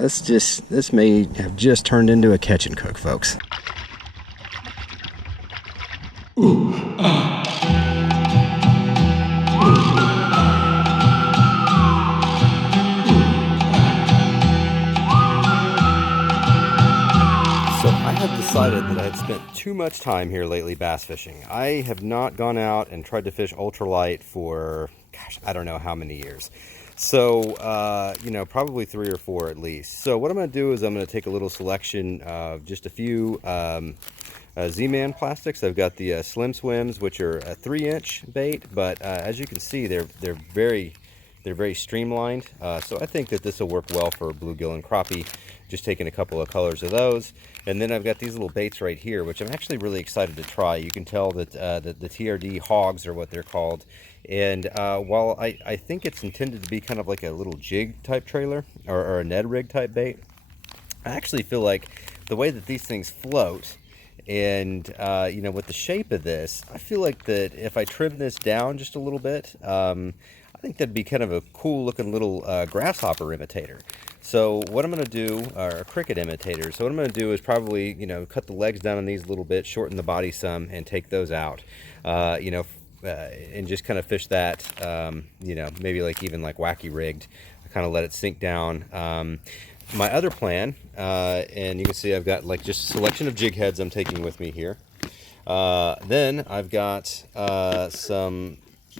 this may have just turned into a catch and cook, folks. Decided that I had spent too much time here lately bass fishing. I have not gone out and tried to fish ultralight for, gosh, I don't know how many years. So, you know, probably 3 or 4 at least. So what I'm going to do is I'm going to take a little selection of just a few Z-Man plastics. I've got the Slim Swims, which are a 3-inch bait, but as you can see, they're very streamlined. So I think that this will work well for bluegill and crappie. Just taking a couple of colors of those. And then I've got these little baits right here, which I'm actually really excited to try. You can tell that the TRD hogs are what they're called. And while I think it's intended to be kind of like a little jig type trailer or a Ned rig type bait, I actually feel like the way that these things float and you know, with the shape of this, I feel like that if I trim this down just a little bit, I think that'd be kind of a cool looking little grasshopper imitator. So what I'm going to do, or a cricket imitator, so what I'm going to do is probably, you know, cut the legs down on these a little bit, shorten the body some, and take those out, you know, and just kind of fish that, you know, maybe like even like wacky rigged, kind of let it sink down. My other plan, and you can see I've got like just a selection of jig heads I'm taking with me here. Then I've got some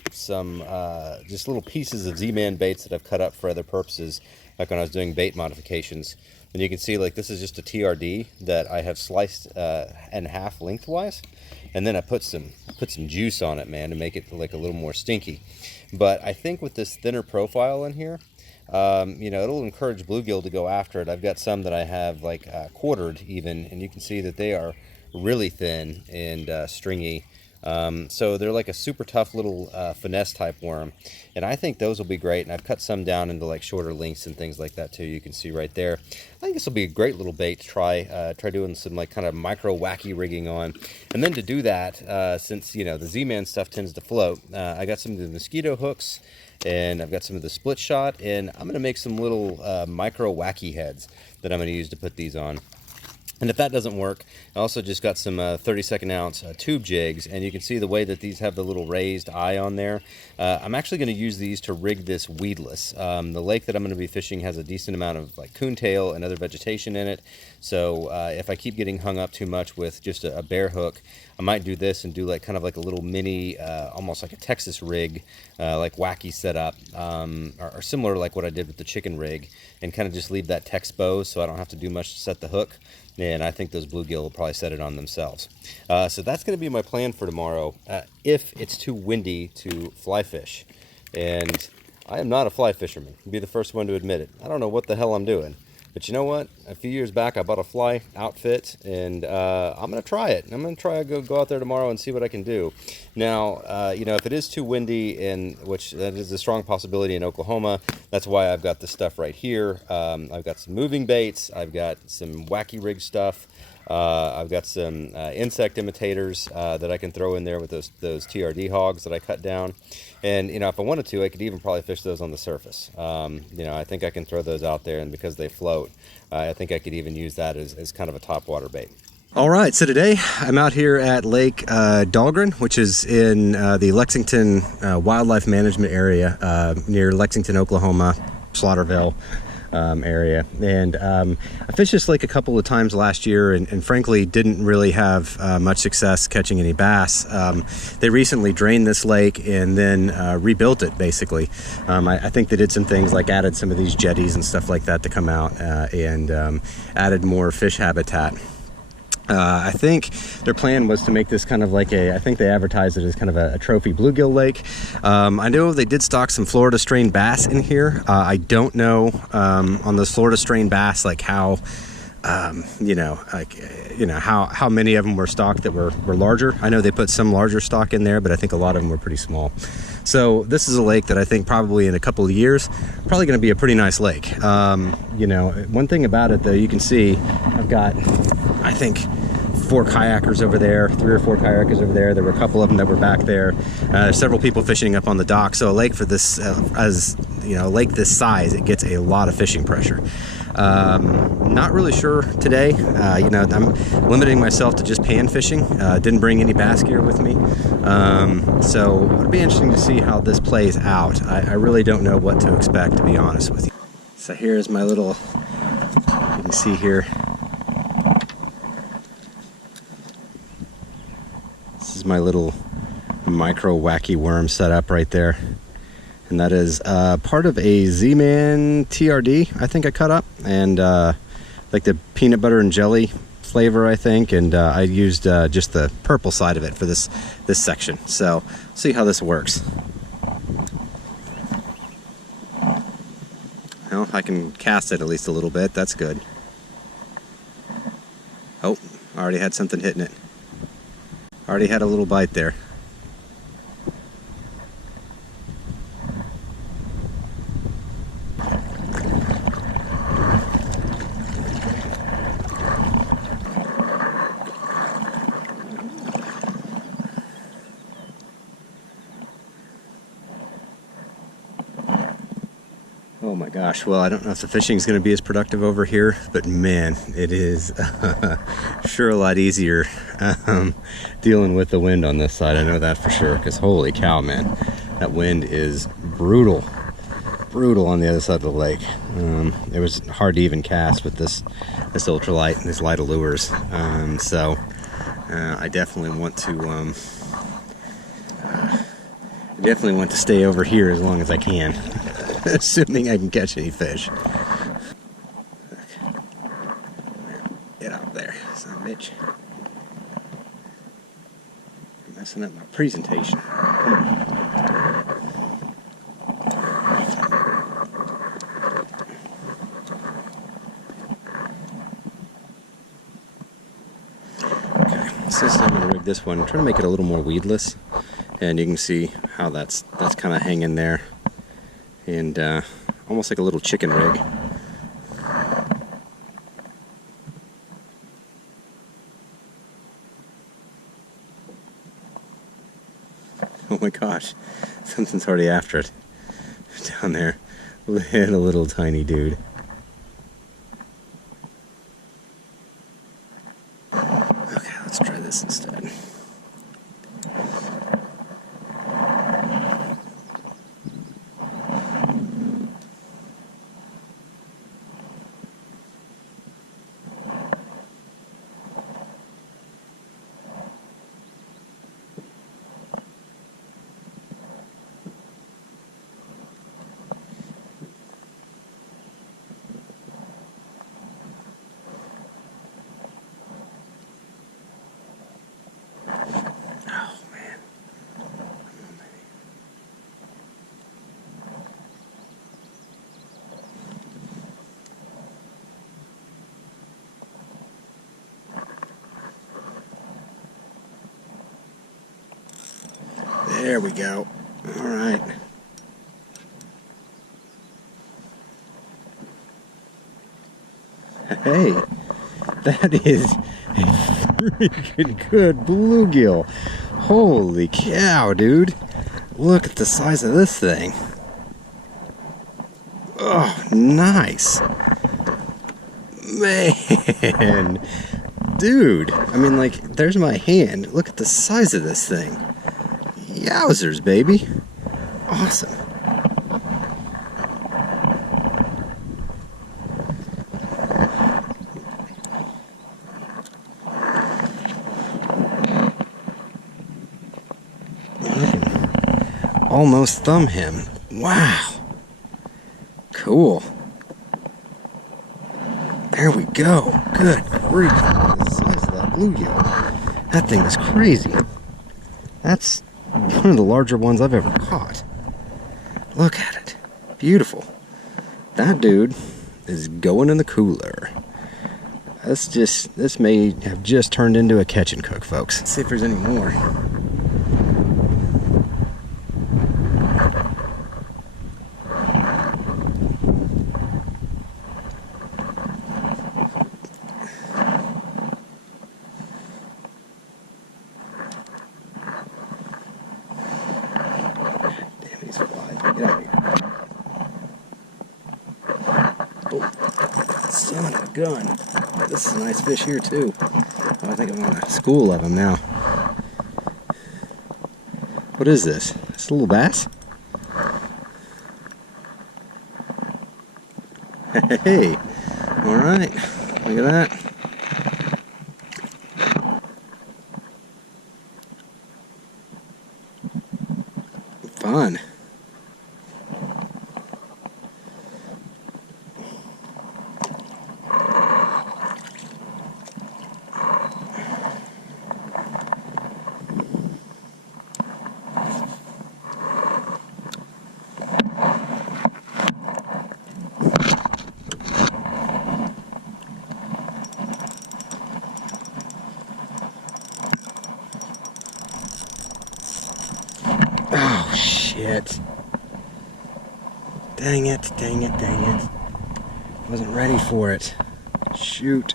just little pieces of Z-Man baits that I've cut up for other purposes, like when I was doing bait modifications. And you can see like this is just a TRD that I have sliced in half lengthwise, and then I put some juice on it, man, to make it like a little more stinky. But I think with this thinner profile in here, you know, it'll encourage bluegill to go after it. I've got some that I have like quartered even, and you can see that they are really thin and stringy. So they're like a super tough little finesse type worm, and I think those will be great. And I've cut some down into like shorter lengths and things like that too. You can see right there. I think this will be a great little bait to try doing some like kind of micro wacky rigging on. And then to do that, since you know the Z-Man stuff tends to float, I got some of the mosquito hooks, and I've got some of the split shot, and I'm going to make some little micro wacky heads that I'm going to use to put these on. And if that doesn't work, I also just got some 32nd ounce tube jigs, and you can see the way that these have the little raised eye on there. I'm actually going to use these to rig this weedless. The lake that I'm going to be fishing has a decent amount of like coontail and other vegetation in it. So if I keep getting hung up too much with just a bare hook, I might do this and do like kind of like a little mini, almost like a Texas rig, like wacky setup, or similar to like what I did with the chicken rig, and kind of just leave that Tex bow so I don't have to do much to set the hook. And I think those bluegill will probably set it on themselves. So that's going to be my plan for tomorrow, if it's too windy to fly fish. And I am not a fly fisherman. I'll be the first one to admit it. I don't know what the hell I'm doing. But you know what? A few years back, I bought a fly outfit, and I'm going to try it. I'm going to try to go out there tomorrow and see what I can do. Now, you know, if it is too windy, which that is a strong possibility in Oklahoma, that's why I've got this stuff right here. I've got some moving baits. I've got some wacky rig stuff. I've got some insect imitators that I can throw in there with those TRD hogs that I cut down. And, you know, if I wanted to, I could even probably fish those on the surface. You know, I think I can throw those out there, and because they float, I think I could even use that as kind of a topwater bait. All right, so today I'm out here at Lake Dahlgren, which is in the Lexington Wildlife Management Area near Lexington, Oklahoma, Slaughterville area. And I fished this lake a couple of times last year, and frankly didn't really have much success catching any bass. They recently drained this lake and then rebuilt it, basically. I think they did some things like added some of these jetties and stuff like that to come out, and added more fish habitat. I think their plan was to make this kind of like I think they advertised it as kind of a trophy bluegill lake. I know they did stock some Florida strain bass in here. I don't know on those Florida strain bass, like how, how many of them were stocked that were larger. I know they put some larger stock in there, but I think a lot of them were pretty small. So this is a lake that I think probably in a couple of years, probably going to be a pretty nice lake. One thing about it though, you can see I've got, I think, 4 kayakers over there, 3 or 4 kayakers over there. There were a couple of them that were back there. Several people fishing up on the dock. So a lake for this, as you know, a lake this size, it gets a lot of fishing pressure. Not really sure today. You know, I'm limiting myself to just pan fishing. Didn't bring any bass gear with me. So it'll be interesting to see how this plays out. I really don't know what to expect, to be honest with you. So here's my little, you can see here, this is my little micro wacky worm setup right there. And that is part of a Z-Man TRD, I think I cut up, and like the peanut butter and jelly flavor, I think, and I used just the purple side of it for this section. So see how this works. Well, I can cast it at least a little bit. That's good. Oh, I already had something hitting it. Already had a little bite there. Oh my gosh, well, I don't know if the fishing is going to be as productive over here, but man, it is sure a lot easier dealing with the wind on this side. I know that for sure, because holy cow, man, that wind is brutal on the other side of the lake. It was hard to even cast with this ultralight and these light lures. So I definitely want to stay over here as long as I can. Assuming I can catch any fish. Get out there, son of a bitch. You're messing up my presentation. Come on. Okay, so I'm going to rig this one. I'm trying to make it a little more weedless, and you can see how that's kind of hanging there. And almost like a little chicken rig. Oh my gosh, something's already after it. Down there, little tiny dude. Okay, let's try this instead. There we go. All right. Hey, that is a freaking good bluegill. Holy cow, dude. Look at the size of this thing. Oh, nice. Man. Dude, I mean, like, there's my hand. Look at the size of this thing. Yowzers, baby. Awesome. Almost thumb him. Wow. Cool. There we go. Good grief. The size of that bluegill. That thing is crazy. That's one of the larger ones I've ever caught. Look at it. Beautiful. That dude is going in the cooler. This may have just turned into a catch and cook, folks. Let's see if there's any more. Son of a gun. This is a nice fish here too. Oh, I think I'm on a school of them now. What is this? It's a little bass? Hey, all right, look at that. Fun. Oh, shit. Dang it, dang it, dang it. Wasn't ready for it. Shoot.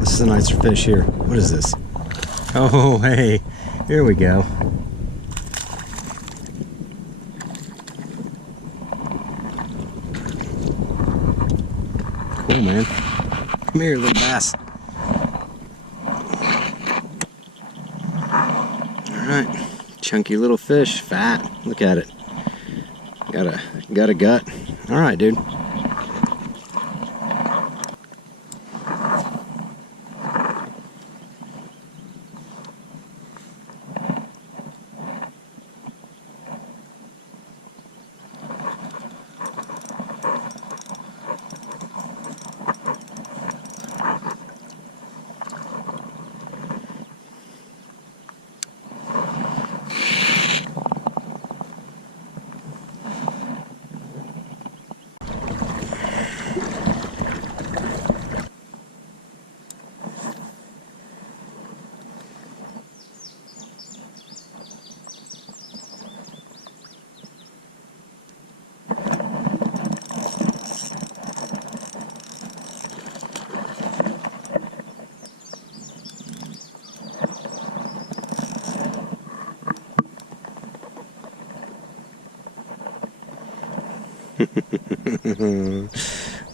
This is a nicer fish here. What is this? Oh, hey, here we go. Cool, man. Come here, little bass. Alright, chunky little fish, fat. Look at it. Got a gut. Alright, dude.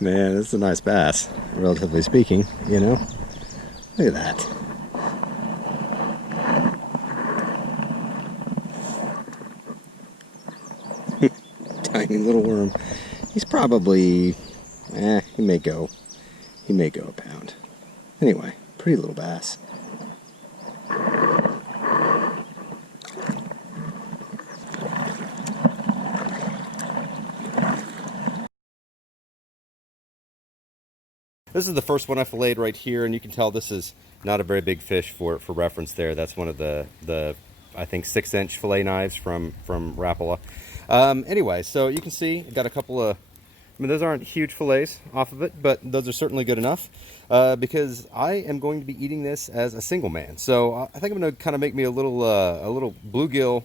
Man, this is a nice bass, relatively speaking, you know? Look at that. Tiny little worm. He's probably, he may go a pound. Anyway, pretty little bass. This is the first one I filleted right here, and you can tell this is not a very big fish for reference there. That's one of the I think 6-inch fillet knives from Rapala. Anyway, so you can see I got a couple of, I mean, those aren't huge fillets off of it, but those are certainly good enough because I am going to be eating this as a single man. So I think I'm going to kind of make me a little bluegill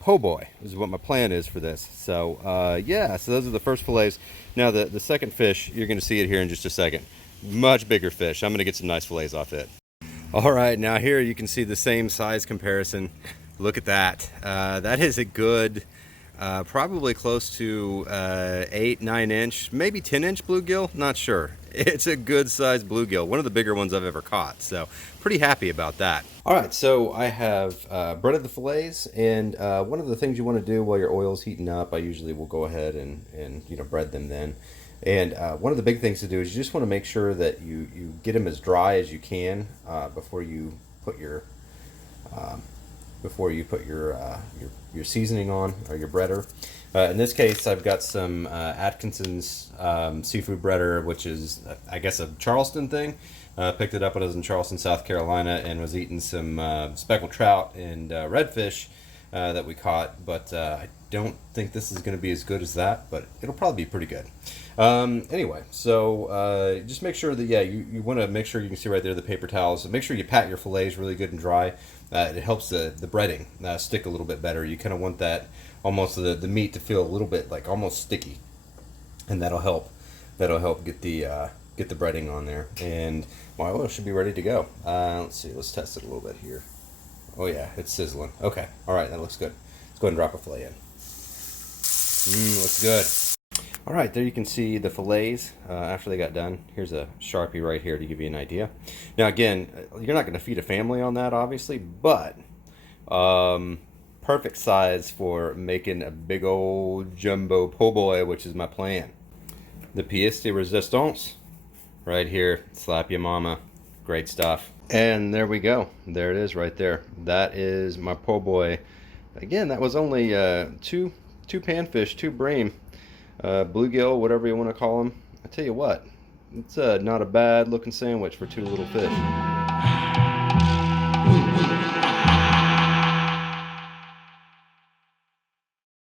po' boy is what my plan is for this. So yeah, so those are the first fillets. Now the second fish, you're going to see it here in just a second. Much bigger fish. I'm going to get some nice fillets off it. All right, now here you can see the same size comparison. Look at that. That is a good, Probably close to 8, 9-inch, maybe 10-inch bluegill, not sure. It's a good sized bluegill, one of the bigger ones I've ever caught, so pretty happy about that. All right, so I have breaded the fillets, and one of the things you want to do while your oil's heating up, I usually will go ahead and bread them then. And one of the big things to do is you just want to make sure that you get them as dry as you can before you put your your seasoning on, or your breader. In this case, I've got some Atkinson's seafood breader, which is, I guess, a Charleston thing. Picked it up when I was in Charleston, South Carolina, and was eating some speckled trout and redfish that we caught. But I don't think this is going to be as good as that, but it'll probably be pretty good. Anyway, so just make sure that, you want to make sure, you can see right there the paper towels. Make sure you pat your fillets really good and dry. It helps the breading stick a little bit better. You kind of want that, almost the meat to feel a little bit like almost sticky, and that'll help get the breading on there. And my oil should be ready to go. Let's see, let's test it a little bit here. Oh yeah, it's sizzling. Okay, all right, that looks good. Let's go ahead and drop a fillet in. Looks good. All right, there you can see the fillets after they got done. Here's a Sharpie right here to give you an idea. Now again, you're not going to feed a family on that, obviously, but perfect size for making a big old jumbo po' boy, which is my plan. The pièce de résistance right here. Slap your mama. Great stuff. And there we go. There it is right there. That is my po' boy. Again, that was only two panfish, 2 bream. Bluegill, whatever you want to call them. I tell you what, it's not a bad looking sandwich for 2 little fish.